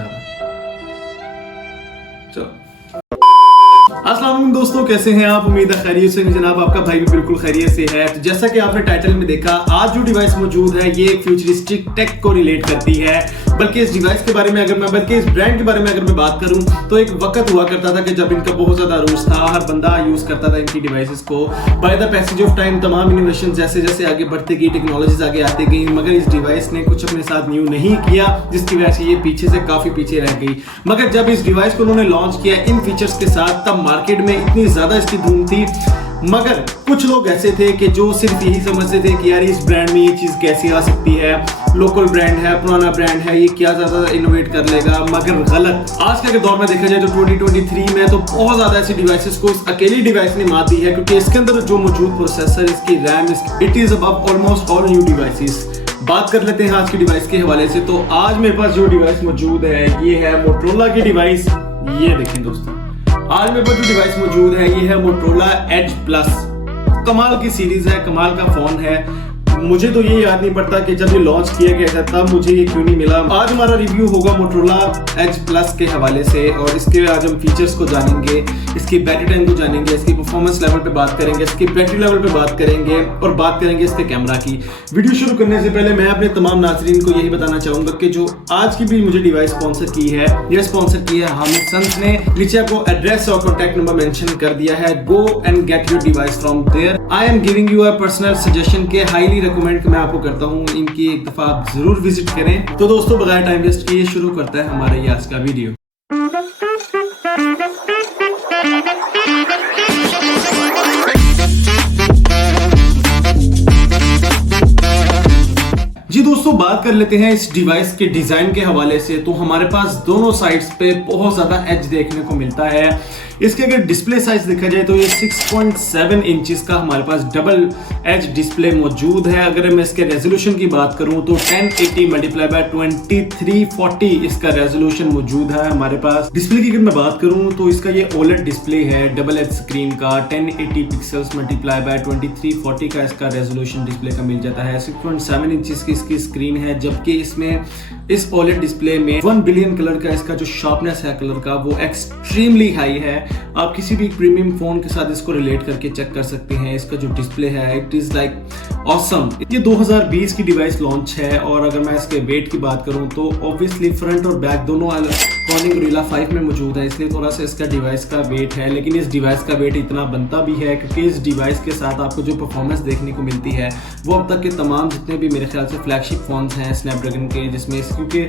जा रहा है। चलो, अस्सलाम वालेकुम दोस्तों, कैसे हैं आप? उम्मीद है खैरियत से। जनाब आपका भाई भी बिल्कुल खैरियत से है। तो जैसा कि आपने टाइटल में देखा, आज जो डिवाइस मौजूद है ये एक फ्यूचरिस्टिक टेक को रिलेट करती है। बल्कि इस डिवाइस के बारे में बल्कि इस ब्रांड के बारे में अगर मैं बात करूं तो एक वक्त हुआ करता था कि जब इनका बहुत ज्यादा अरूज था, हर बंदा यूज करता था इनकी डिवाइसेस को। By the passage of time तमाम इनोवेशन जैसे जैसे आगे बढ़ती गई, टेक्नोलॉजीज आगे आती गई, मगर इस डिवाइस ने कुछ अपने साथ न्यू नहीं किया, जिसकी वजह से ये पीछे से काफी पीछे रह गई। मगर जब इस डिवाइस को उन्होंने लॉन्च किया इन फीचर्स के साथ, तब मार्केट में इतनी ज्यादा इसकी धूम थी। मगर कुछ लोग ऐसे थे कि जो सिर्फ यही समझते थे कि यार इस ब्रांड में ये चीज कैसे आ सकती है, लोकल ब्रांड है, पुराना ब्रांड है, ये क्या ज्यादा इनोवेट कर लेगा। मगर गलत। आज के दौर में देखा जाए तो 2023 में तो बहुत ज्यादा ऐसी डिवाइसेस को इस अकेली डिवाइस ने मात दी है, क्योंकि इसके अंदर जो मौजूद प्रोसेसर, इसकी RAM, it is above almost all new devices. बात कर लेते हैं आज की डिवाइस के हवाले से। तो आज मेरे पास जो डिवाइस मौजूद है ये है मोटरोला की डिवाइस। ये देखें दोस्तों, आज मेरे पास जो डिवाइस मौजूद है ये है मोटरोला एज प्लस। कमाल की सीरीज है, कमाल का फोन है। मुझे तो ये याद नहीं पड़ता कि जब ये लॉन्च किया गया था तब मुझे ये क्यों नहीं मिला। आज हमारा रिव्यू होगा मोटरोला एज प्लस के हवाले से, और इसके आज हम फीचर्स को जानेंगे, इसकी बैटरी टाइम को जानेंगे, इसकी परफॉर्मेंस लेवल पे बात करेंगे, इसकी बैटरी लेवल पे बात करेंगे, और बात करेंगे इसके कैमरा की। वीडियो शुरू करने से पहले मैं अपने तमाम नाज़रीन को यही बताना चाहूंगा कि जो आज की भी मुझे डिवाइस स्पॉन्सर की है, ये स्पॉन्सर की है हामिद संस ने। नीचे आपको एड्रेस और कॉन्टैक्ट नंबर मेंशन कर दिया है। Go and get your device from there. I am giving you a personal suggestion के हाईली रिकमेंड मैं आपको करता हूँ, इनकी एक दफा आप जरूर विजिट करें। तो दोस्तों, बगैर टाइम वेस्ट किए शुरू करता है हमारा ये आज का वीडियो। जी दोस्तों, बात कर लेते हैं इस डिवाइस के डिजाइन के हवाले से। तो हमारे पास दोनों साइड्स पे बहुत ज्यादा एज देखने को मिलता है। इसके अगर डिस्प्ले साइज देखा जाए तो ये 6.7 इंचेस का हमारे पास डबल एज डिस्प्ले मौजूद है। अगर मैं इसके रेजोल्यूशन की बात करूं तो 1080 मल्टीप्लाई बाय 2340 इसका रेजोल्यूशन मौजूद है हमारे पास। डिस्प्ले की अगर मैं बात करूं तो इसका ये ओलेड डिस्प्ले है डबल एज स्क्रीन का। 1080 पिक्सल्स मल्टीप्लाई बाय 2340 का इसका रेजोल्यूशन डिस्प्ले का मिल जाता है। 6.7 इंचेस की इसकी स्क्रीन है, जबकि इसमें इस ओलेड डिस्प्ले में 1 बिलियन कलर का इसका जो शार्पनेस है कलर का, वो एक्सट्रीमली हाई है। आप किसी भी प्रीमियम फोन के साथ इसको रिलेट करके चेक कर सकते हैं। इसका जो डिस्प्ले है इट इज लाइक ऑसम। ये 2020 की डिवाइस लॉन्च है, और अगर मैं इसके वेट की बात करूं तो ऑब्वियसली फ्रंट और बैक दोनों कॉर्निंग गोरिल्ला 5 में मौजूद है, इसलिए थोड़ा सा इसका डिवाइस का वेट है। लेकिन इस डिवाइस का वेट इतना बनता भी है क्योंकि इस डिवाइस के साथ आपको जो परफॉर्मेंस देखने को मिलती है वो अब तक के तमाम जितने भी मेरे ख्याल से फ्लैगशिप फोन्स हैं स्नैपड्रैगन के, जिसमें क्योंकि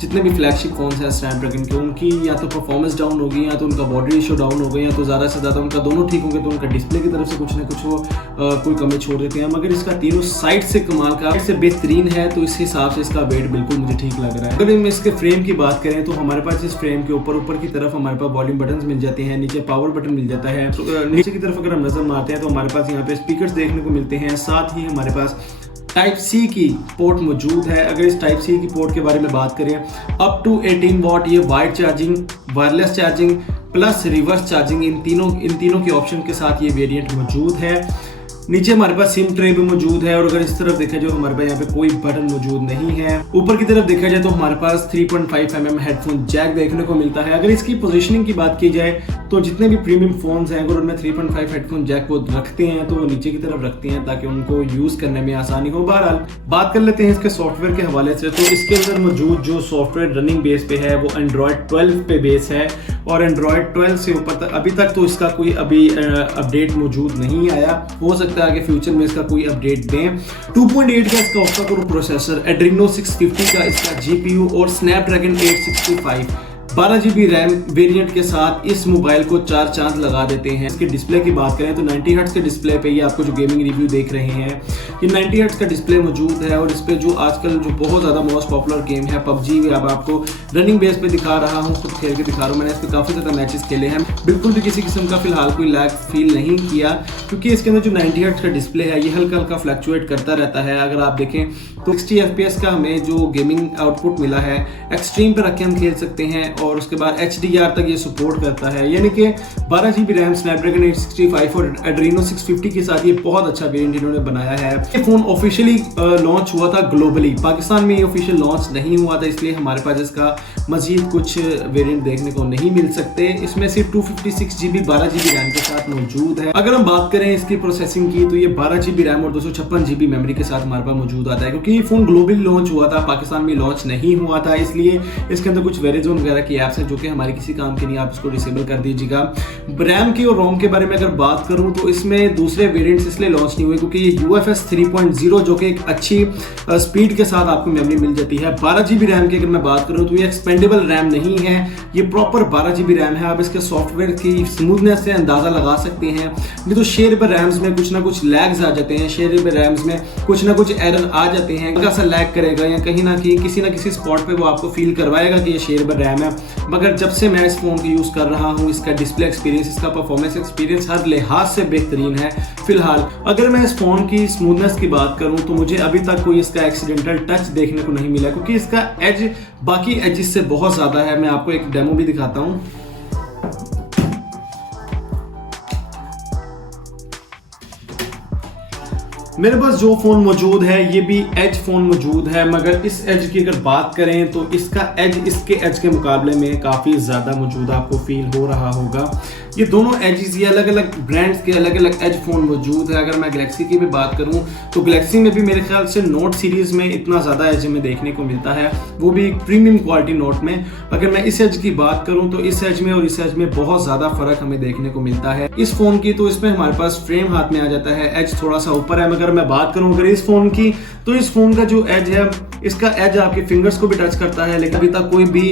जितने भी फ्लैगशिप फोन्स हैं स्नैपड्रैगन के, उनकी या तो परफॉर्मेंस डाउन होगी, या तो उनका बॉडी रेशियो डाउन हो गई, या तो ज़्यादा से ज़्यादा उनका दोनों ठीक होंगे, तो उनका डिस्प्ले की तरफ से कुछ ना कुछ वो कोई कमी छोड़ देते हैं। मगर इसका तीनों साइड से कमाल का से बेहतरीन है, तो इस हिसाब से इसका वेट बिल्कुल मुझे ठीक लग रहा है। अगर हम इसके फ्रेम की बात करें तो हमारे पास इस फ्रेम के ऊपर की तरफ हमारे पास वॉल्यूम बटन मिल जाते हैं, नीचे पावर बटन मिल जाता है। नीचे की तरफ अगर हम नजर मारते हैं तो हमारे पास यहाँ पे स्पीकर्स देखने को मिलते हैं। साथ ही हमारे पास टाइप सी की पोर्ट मौजूद है। अगर इस टाइप सी की पोर्ट के बारे में बात करें, अप टू 18 वॉट ये wired charging, wireless charging plus reverse charging, इन तीनों के ऑप्शन के साथ ये वेरिएंट मौजूद है। नीचे हमारे पास सिम ट्रे भी मौजूद है, और अगर इस तरफ देखा जाए तो हमारे पास यहाँ पे कोई बटन मौजूद नहीं है। ऊपर की तरफ देखा जाए तो हमारे पास 3.5 mm हेडफोन जैक देखने को मिलता है। अगर इसकी पोजीशनिंग की बात की जाए तो जितने भी प्रीमियम फोन्स हैं अगर उनमें 3.5 हेडफोन जैक को रखते हैं तो वो नीचे की तरफ रखते हैं ताकि उनको यूज करने में आसानी हो। बहरहाल बात कर लेते हैं इसके सॉफ्टवेयर के हवाले से। तो इसके अंदर मौजूद जो सॉफ्टवेयर रनिंग बेस पे है वो Android 12 पे बेस है, और Android 12 से ऊपर तक अभी तक तो इसका कोई अपडेट मौजूद नहीं आया। हो सकता है कि फ्यूचर में इसका कोई अपडेट दें। 2.8 का इसका ऑक्टा कोर प्रोसेसर, एड्रीनो 650 का इसका जीपीयू, और स्नैपड्रैगन 865 12GB रैम वेरिएंट के साथ इस मोबाइल को 4 चांद लगा देते हैं। इसके डिस्प्ले की बात करें तो 90 हर्ट्ज के डिस्प्ले पे ये आपको जो गेमिंग रिव्यू देख रहे हैं ये 90 हर्ट्ज का डिस्प्ले मौजूद है, और इस पे जो आजकल जो बहुत ज़्यादा मोस्ट पॉपुलर गेम है PUBG, अब आपको रनिंग बेस पे दिखा रहा हूँ, खुद खेल के दिखा रहा हूँ। मैंने इस पर काफ़ी ज़्यादा मैचेस खेले हैं, बिल्कुल भी किसी किस्म का फिलहाल कोई लैग फील नहीं किया, क्योंकि इसके अंदर जो 90 हर्ट्ज का डिस्प्ले है ये हल्का हल्का फ्लक्चुएट करता रहता है। अगर आप देखें तो 60 FPS का हमें जो गेमिंग आउटपुट मिला है एक्सट्रीम पर रख के हम खेल सकते हैं, और उसके बाद HDR तक ये सपोर्ट करता है, यानी कि 12 GB रैम, स्नैपड्रैगन 865 और एड्रीनो 650 के साथ ये बहुत अच्छा वेरिएंट इन्होंने बनाया है। ये फोन ऑफिशियली लॉन्च हुआ था ग्लोबली, पाकिस्तान में ये ऑफिशियल लॉन्च नहीं हुआ था, इसलिए हमारे पास इसका मजीद कुछ वेरिएंट देखने को नहीं मिल सकते। इसमें सिर्फ 256 GB 12 GB रैम के साथ मौजूद है। अगर हम बात करें इसकी प्रोसेसिंग की तो ये 12 GB रैम और 256 GB मेमोरी के साथ हमारे पास मौजूद आता है, क्योंकि ये फोन ग्लोबली लॉन्च हुआ था, पाकिस्तान में लॉन्च नहीं हुआ था, इसलिए इसके अंदर कुछ वेरिजोन वगैरह की ऐप्स है जो कि हमारे किसी काम के नहीं, आप इसको डिसेबल कर दीजिएगा। रैम की और रोम के बारे में अगर बात करूं तो इसमें दूसरे वेरिएंट्स इसलिए लॉन्च नहीं हुए क्योंकि ये UFS 3.0 जो कि एक अच्छी स्पीड के साथ आपको मेमोरी मिल जाती है। 12 GB रैम की अगर मैं बात करूं तो ये एक्सपेंडेबल रैम नहीं है, ये प्रॉपर 12 GB रैम है। आप इसके सॉफ्टवेयर की स्मूथनेस से अंदाजा लगा सकते हैं। नहीं तो शेयरेबल रैम्स में कुछ ना कुछ लैग्स आ जाते हैं, शेयरेबल रैम्स में कुछ ना कुछ एरर आ जाते हैं, ऐसा लैग करेगा या कहीं ना कहीं किसी ना किसी स्पॉट पे वो आपको फील करवाएगा कि ये शेयरेबल रैम है। मगर जब से मैं इस फोन को यूज कर रहा हूँ, इसका डिस्प्ले एक्सपीरियंस, इसका परफॉर्मेंस एक्सपीरियंस हर लिहाज से बेहतरीन है। फिलहाल अगर मैं इस फोन की स्मूथनेस की बात करूं तो मुझे अभी तक कोई इसका एक्सीडेंटल टच देखने को नहीं मिला, क्योंकि इसका एज बाकी एजेस से बहुत ज्यादा है। मैं आपको एक डेमो भी दिखाता हूं। मेरे पास जो फोन मौजूद है ये भी एज फोन मौजूद है, मगर इस एज की अगर बात करें तो इसका एज इसके एज के मुकाबले में काफ़ी ज़्यादा मौजूद आपको फील हो रहा होगा। ये दोनों एजेस, ये अलग अलग ब्रांड्स के अलग अलग एज फोन मौजूद है। अगर मैं गैलेक्सी की भी बात करूं तो गैलेक्सी में भी मेरे ख्याल से नोट सीरीज में इतना ज़्यादा एज हमें देखने को मिलता है, वो भी प्रीमियम क्वालिटी नोट में। अगर मैं इस एज की बात करूं तो इस एज में और इस एज में बहुत ज़्यादा फर्क हमें देखने को मिलता है। इस फोन की तो इसमें हमारे पास फ्रेम हाथ में आ जाता है, एज थोड़ा सा ऊपर है। मगर मैं बात करूं अगर इस फोन की तो इस फोन का जो एज है, इसका एज आपके फिंगर्स को भी टच करता है, लेकिन अभी तक कोई भी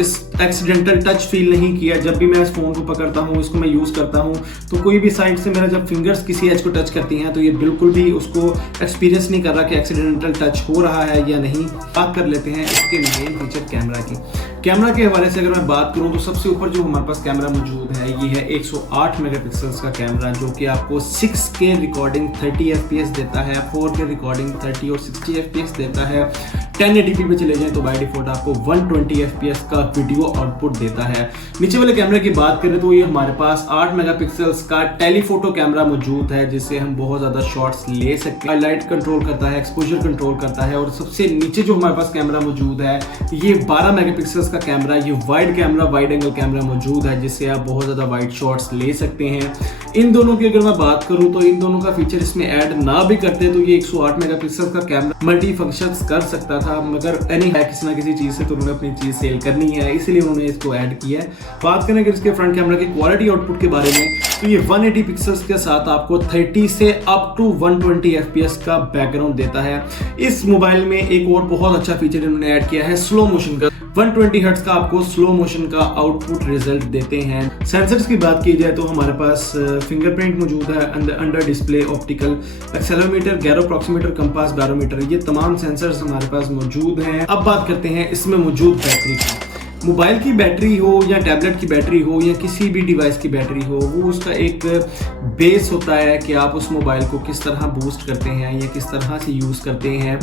इस एक्सीडेंटल टच फील नहीं किया। जब भी मैं इस फोन को पकड़ता हूँ, इसको मैं यूज करता हूँ, तो कोई भी साइड से मेरा जब फिंगर्स किसी एज को टच करती हैं तो ये बिल्कुल भी उसको एक्सपीरियंस नहीं कर रहा कि एक्सीडेंटल टच हो रहा है या नहीं। बात कर लेते हैं इसके मेन फीचर कैमरा की। कैमरा के हवाले से अगर मैं बात करूं तो सबसे ऊपर जो हमारे पास कैमरा मौजूद है ये है 108 मेगापिक्सल्स का कैमरा, जो कि आपको 6K रिकॉर्डिंग 30 FPS देता है, 4K रिकॉर्डिंग 30 और 60 FPS देता है। 1080p पे चले जाएं तो बाय डिफॉल्ट आपको 120 FPS का वीडियो आउटपुट देता है। नीचे वाले कैमरे की बात करें तो ये हमारे पास 8 मेगापिक्सल्स का टेलीफोटो कैमरा मौजूद है, जिससे हम बहुत ज्यादा शॉट्स ले सकते हैं। लाइट कंट्रोल करता है, एक्सपोजर कंट्रोल करता है। और सबसे नीचे जो हमारे पास कैमरा मौजूद है ये 12 मेगापिक्सल्स का कैमरा, ये wide camera, wide angle camera मौजूद है, जिससे आप बहुत ज्यादा वाइड शॉट्स ले सकते हैं। इन दोनों की अगर मैं बात करूं तो इन दोनों का फीचर इसमें ऐड ना भी करते तो ये 108 मेगापिक्सल का कैमरा मल्टी फंक्शंस कर सकता था, मगर एनी है किसी ना किसी चीज से तो उन्होंने अपनी चीज सेल करनी है, इसलिए उन्होंने इसको ऐड किया है। बात करें अगर इसके फ्रंट कैमरा की क्वालिटी आउटपुट के बारे में तो ये 180 पिक्सल्स के साथ आपको 30 से अप टू 120 FPS का बैकग्राउंड देता है। इस मोबाइल में एक और बहुत अच्छा फीचर इन्होंने ऐड किया है स्लो मोशन का। 120 हर्ट्ज का आपको स्लो मोशन का आउटपुट रिजल्ट देते हैं। सेंसर्स की बात की जाए तो हमारे पास फिंगरप्रिंट मौजूद है, under display optical accelerometer, gyro proximeter, compass, barometer, ये तमाम सेंसर्स हमारे पास मौजूद हैं। अब बात करते हैं इसमें मौजूद बैटरी की। मोबाइल की बैटरी हो या टैबलेट की बैटरी हो या किसी भी डिवाइस की बैटरी हो, वो उसका एक बेस होता है कि आप उस मोबाइल को किस तरह बूस्ट करते हैं या किस तरह से यूज़ करते हैं।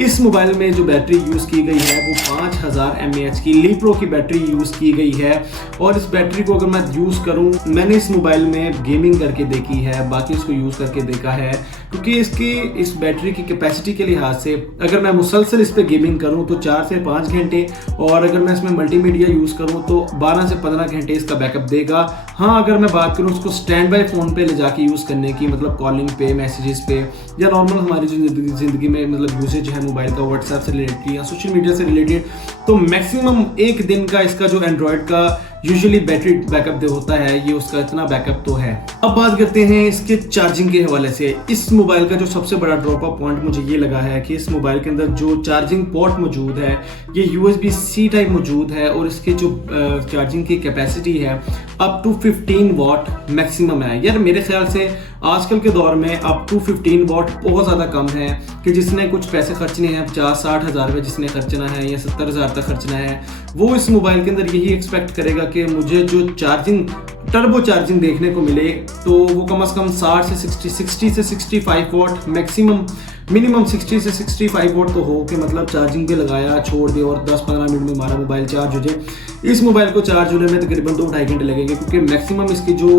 इस मोबाइल में जो बैटरी यूज़ की गई है वो 5000 mAh की लीप्रो की बैटरी यूज़ की गई है। और इस बैटरी को अगर मैं यूज़ करूं, मैंने इस मोबाइल में गेमिंग करके देखी है, बाकी इसको यूज़ करके देखा है, क्योंकि इसकी इस बैटरी की कैपेसिटी के लिहाज से अगर मैं मुसलसल इस पर गेमिंग करूँ तो 4 से 5 घंटे, और अगर मैं इसमें मल्टीमीडिया यूज़ करूँ तो 12 से 15 घंटे इसका बैकअप देगा। हाँ, अगर मैं बात करूँ उसको स्टैंड बाय फ़ोन पे ले जाके यूज़ करने की, मतलब कॉलिंग पे, मैसेजेस पे, या नॉर्मल हमारी जो ज़िंदगी में मतलब यूसेज है मोबाइल का, व्हाट्सएप से रिलेटेड या सोशल मीडिया से रिलेटेड, तो मैक्सिमम एक दिन का इसका जो एंड्रॉयड का यूजुअली बैटरी बैकअप होता है, ये उसका इतना बैकअप तो है। अब बात करते हैं इसके चार्जिंग के हवाले से। इस मोबाइल का जो सबसे बड़ा ड्रॉप ऑफ पॉइंट मुझे ये लगा है कि इस मोबाइल के अंदर जो चार्जिंग पोर्ट मौजूद है ये USB-C टाइप मौजूद है, और इसके जो चार्जिंग की कैपेसिटी है अप टू 15 वाट मैक्सिमम है। यार मेरे ख्याल से आजकल के दौर में अप टू 15 वाट बहुत ज़्यादा कम है, कि जिसने कुछ पैसे खर्चने हैं 50-60 हज़ार रुपये जिसने खर्चना है या 70 हज़ार तक खर्चना है, वो इस मोबाइल के अंदर यही एक्सपेक्ट करेगा कि मुझे जो चार्जिंग टर्बो चार्जिंग देखने को मिले तो वो कम से कम 60 से 65 वाट मैक्सिमम मिनिमम 60 से 65 वोट तो हो कि मतलब चार्जिंग पे लगाया, छोड़ दिया और 10-15 मिनट में हमारा मोबाइल चार्ज हो जाए। इस मोबाइल को चार्ज होने में तकरीबन 2-2.5 घंटे लगेंगे, क्योंकि मैक्सिमम इसकी जो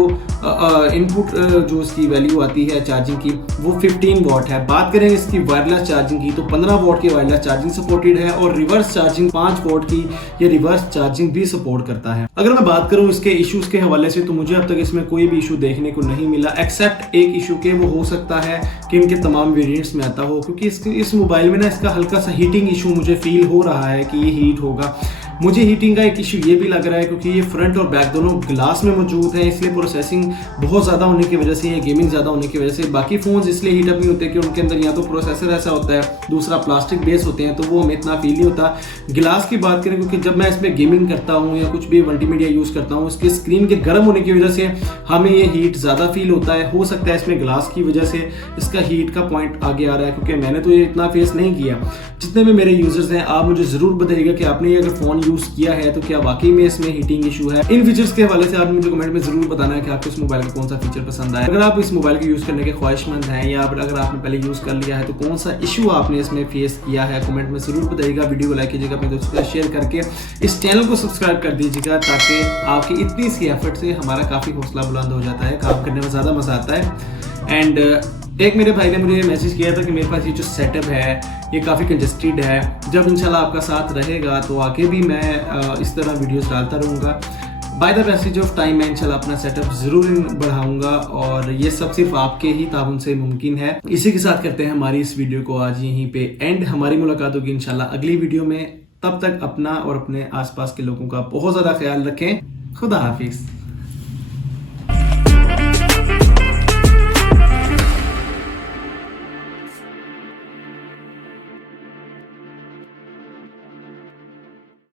इनपुट जो इसकी वैल्यू आती है चार्जिंग की वो 15 वॉट है। बात करें इसकी वायरलेस चार्जिंग की तो 15 वॉट की वायरलेस चार्जिंग सपोर्टेड है और रिवर्स चार्जिंग 5 वॉट की ये रिवर्स चार्जिंग भी सपोर्ट करता है। अगर मैं बात करूं इसके इश्यूज के हवाले से तो मुझे अब तक इसमें कोई भी इशू देखने को नहीं मिला, एक्सेप्ट एक इशू के वो हो सकता है कि इनके तमाम वेरिएंट्स में आता हो, क्योंकि इस मोबाइल में ना इसका हल्का सा हीटिंग इशू मुझे फील हो रहा है कि ये हीट होगा। मुझे हीटिंग का एक इशू ये भी लग रहा है क्योंकि ये फ्रंट और बैक दोनों ग्लास में मौजूद है, इसलिए प्रोसेसिंग बहुत ज़्यादा होने की वजह से या गेमिंग ज़्यादा होने की वजह से बाकी फ़ोन्स इसलिए हीटअप नहीं होते कि उनके अंदर या तो प्रोसेसर ऐसा होता है, दूसरा प्लास्टिक बेस होते हैं, तो वो हमें इतना फील नहीं होता। गिलास की बात करें क्योंकि जब मैं इसमें गेमिंग करता हूँ या कुछ भी मल्टीमीडिया यूज़ करता हूँ, इसकी स्क्रीन के गर्म होने की वजह से हमें ये हीट ज़्यादा फील होता है। हो सकता है इसमें ग्लास की वजह से इसका हीट का पॉइंट आगे आ रहा है, क्योंकि मैंने तो ये इतना फेस नहीं किया। जितने भी मेरे यूजर्स हैं आप मुझे ज़रूर बताइएगा कि आपने ये अगर फ़ोन यूज़ किया है तो क्या वाकई में इसमें हीटिंग इशू है। इन फीचर्स के हवाले से आप मुझे कमेंट में जरूर बताना है कि आपको इस मोबाइल का कौन सा फीचर पसंद आया। अगर आप इस मोबाइल को यूज़ करने के ख्वाहिशमंद हैं या अगर आपने पहले यूज़ कर लिया है तो कौन सा इशू आपने इसमें फेस किया है, कमेंट में जरूर बताइएगा। वीडियो को लाइक कीजिएगा, अपने दोस्तों के साथ शेयर करके इस चैनल को सब्सक्राइब कर दीजिएगा, ताकि आपकी इतनी सी एफर्ट से हमारा काफ़ी हौसला बुलंद हो जाता है, काम करने में ज़्यादा मज़ा आता है। एंड एक मेरे भाई ने मुझे मैसेज किया था कि मेरे पास ये जो सेटअप है ये काफ़ी कंजस्टेड है, जब इंशाल्लाह आपका साथ रहेगा तो आगे भी मैं इस तरह वीडियोस डालता रहूँगा। By the passage of time मैं इंशाल्लाह अपना सेटअप ज़रूर बढ़ाऊँगा और ये सब सिर्फ आपके ही ताउन से मुमकिन है। इसी के साथ करते हैं हमारी इस वीडियो को आज यहीं पे एंड। हमारी मुलाकात होगी इंशाल्लाह अगली वीडियो में। तब तक अपना और अपने आसपास के लोगों का बहुत ज़्यादा ख्याल रखें। खुदा हाफिज़।